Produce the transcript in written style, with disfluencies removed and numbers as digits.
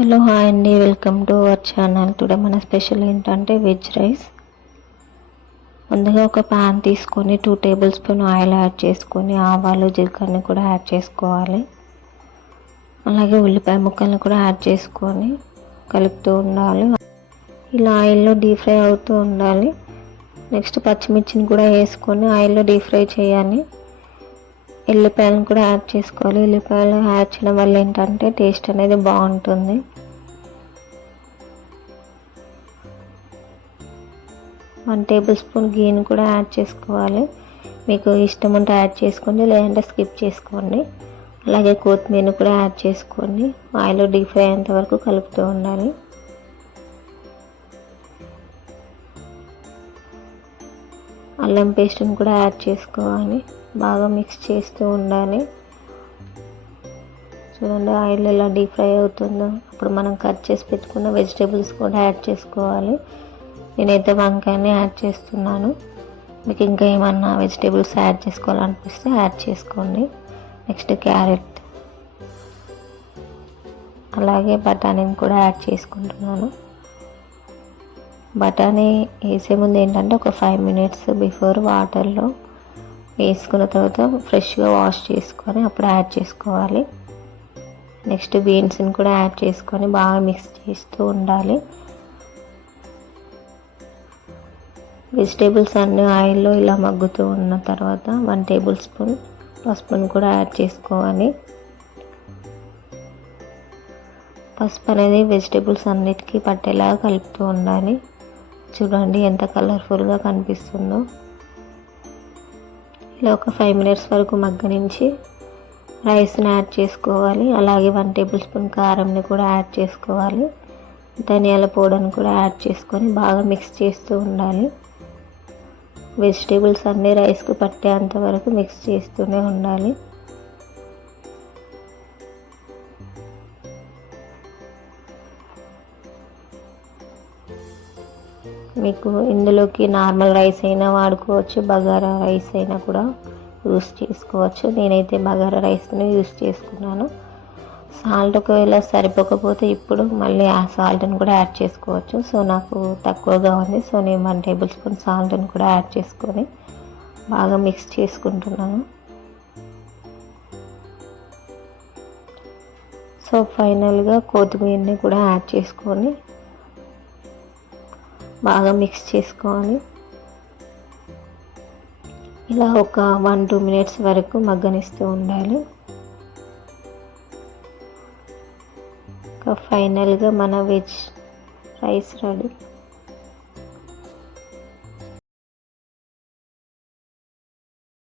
Hello hi అండి, welcome to our channel. Today మన special ఏంటంటే వెజ్ రైస్. ముందుగా ఒక ప్యాన్ తీసుకొని 2 టేబుల్ స్పూన్ ఆయిల్ యాడ్ చేసుకొని ఆవాలు జీలకర్రని కూడా యాడ్ చేసుకోవాలి. అలాగే ఉల్లిపాయ ముక్కల్ని కూడా యాడ్ చేసుకొని కలుపుతూ ఉండాలి. ఇలా ఆయిల్లో డీప్ ఫ్రై అవుతూ ఉండాలి. నెక్స్ట్ పచ్చిమిర్చిని కూడా వేసుకొని ఆయిల్లో డీప్ ఫ్రై చేయాలి. ఎల్లిపాయలను కూడా యాడ్ చేసుకోవాలి. ఎల్లిపాయలు యాడ్ చేయడం వల్ల ఏంటంటే టేస్ట్ అనేది బాగుంటుంది. వన్ టేబుల్ స్పూన్ గీని కూడా యాడ్ చేసుకోవాలి. మీకు ఇష్టం ఉంటే యాడ్ చేసుకోండి, లేదంటే స్కిప్ చేసుకోండి. అలాగే కొత్తిమీర కూడా యాడ్ చేసుకొని ఆయిల్లో డీప్ ఫ్రై అయ్యేంత వరకు కలుపుతూ ఉండాలి. అల్లం పేస్ట్ని కూడా యాడ్ చేసుకోవాలి. బాగా మిక్స్ చేస్తూ ఉండాలి. చూడండి ఆయిల్ ఎలా డీప్ ఫ్రై అవుతుందో. అప్పుడు మనం కట్ చేసి పెట్టుకున్న వెజిటేబుల్స్ కూడా యాడ్ చేసుకోవాలి. నేనైతే వంకాయని యాడ్ చేస్తున్నాను. మీకు ఇంకా ఏమన్నా వెజిటేబుల్స్ యాడ్ చేసుకోవాలనిపిస్తే యాడ్ చేసుకోండి. నెక్స్ట్ క్యారెట్, అలాగే బఠానీని కూడా యాడ్ చేసుకుంటున్నాను. బఠానీ వేసే ముందు ఏంటంటే ఒక 5 మినిట్స్ బిఫోర్ వాటర్లో వేసుకున్న తర్వాత ఫ్రెష్గా వాష్ చేసుకొని అప్పుడు యాడ్ చేసుకోవాలి. నెక్స్ట్ బీన్స్ని కూడా యాడ్ చేసుకొని బాగా మిక్స్ చేస్తూ ఉండాలి. వెజిటేబుల్స్ అన్ని ఆయిల్లో ఇలా మగ్గుతూ ఉన్న తర్వాత 1 టేబుల్ స్పూన్ పసుపుని కూడా యాడ్ చేసుకోవాలి. పసుపు అనేది వెజిటేబుల్స్ అన్నిటికీ పట్టేలాగా కలుపుతూ ఉండాలి. చూడండి ఎంత కలర్ఫుల్గా కనిపిస్తుందో. ఇలా ఒక 5 మినిట్స్ వరకు మగ్గనించి రైస్ని యాడ్ చేసుకోవాలి. అలాగే 1 టేబుల్ స్పూన్ కారంని కూడా యాడ్ చేసుకోవాలి. ధనియాల పౌడర్ని కూడా యాడ్ చేసుకొని బాగా మిక్స్ చేస్తూ ఉండాలి. వెజిటేబుల్స్ అన్నీ రైస్కు పట్టేంత వరకు మిక్స్ చేస్తూనే ఉండాలి. మీకు ఇందులోకి నార్మల్ రైస్ అయినా వాడుకోవచ్చు, బగారా రైస్ అయినా కూడా యూస్ చేసుకోవచ్చు. నేనైతే బగారా రైస్ని యూస్ చేసుకున్నాను. సాల్ట్ ఒకవేళ సరిపోకపోతే ఇప్పుడు మళ్ళీ ఆ సాల్ట్ని కూడా యాడ్ చేసుకోవచ్చు. సో నాకు తక్కువగా ఉంది, సో నేను 1 టేబుల్ స్పూన్ సాల్ట్ని కూడా యాడ్ చేసుకొని బాగా మిక్స్ చేసుకుంటున్నాను. సో ఫైనల్గా కొత్తిమీరని కూడా యాడ్ చేసుకొని బాగా మిక్స్ చేసుకోవాలి. ఇలా ఒక 1-2 మినిట్స్ వరకు మగ్గనిస్తూ ఉండాలి. ఫైనల్గా మన వెజ్ రైస్ రెడీ.